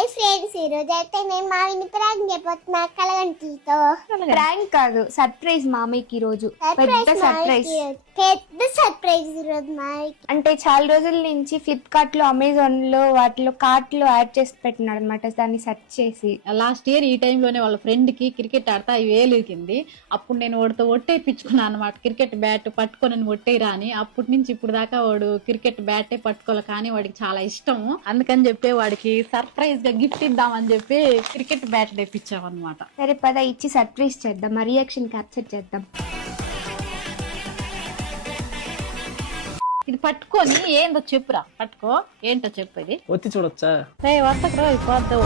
Hi friends, ఈ రోజు అయితే నేను మావిని ప్రాంక్ చేయబోతున్నా కలగంటితో. ప్రాంక్ కాదు, సర్ప్రైజ్ మామయ్యకి ఈ రోజు. పెద్ద సర్ప్రైజ్, పెద్ద సర్ప్రైజ్ ఈ రోజు మావికి. అంటే చాలా రోజుల నుంచి ఫ్లిప్కార్ట్ లో, అమెజాన్ లో వాటిలో కార్ట్ లో యాడ్ చేసి పెట్టినాడు అనమాట. దాన్ని సెర్చ్ చేసి లాస్ట్ ఇయర్ ఈ టైంలోనే వాళ్ళ ఫ్రెండ్ కి క్రికెట్ ఆడతా వేలిరికింది. అప్పుడు నేను వాడితో ఒట్టేపించుకున్నాను అనమాట. క్రికెట్ బ్యాట్ పట్టుకొని ఒట్టేరా అని. అప్పటి నుంచి ఇప్పుడు దాకా వాడు క్రికెట్ బ్యాటే పట్టుకోవాలి, కానీ వాడికి చాలా ఇష్టం. అందుకని చెప్పి వాడికి సర్ప్రైజ్ గా గిఫ్ట్ ఇద్దామని చెప్పి క్రికెట్ బ్యాట్ తెప్పించాం అనమాట. సరే పద ఇచ్చి సర్ప్రైజ్ చేద్దాం, మా రియాక్షన్ క్యాప్చర్ చేద్దాం. ఇది పట్టుకొని ఏందో చెప్పురా, పట్టుకో ఏంటో చెప్పు. ఇది ఒత్తి చూడొచ్చా? వర్తకు పోద్దావు.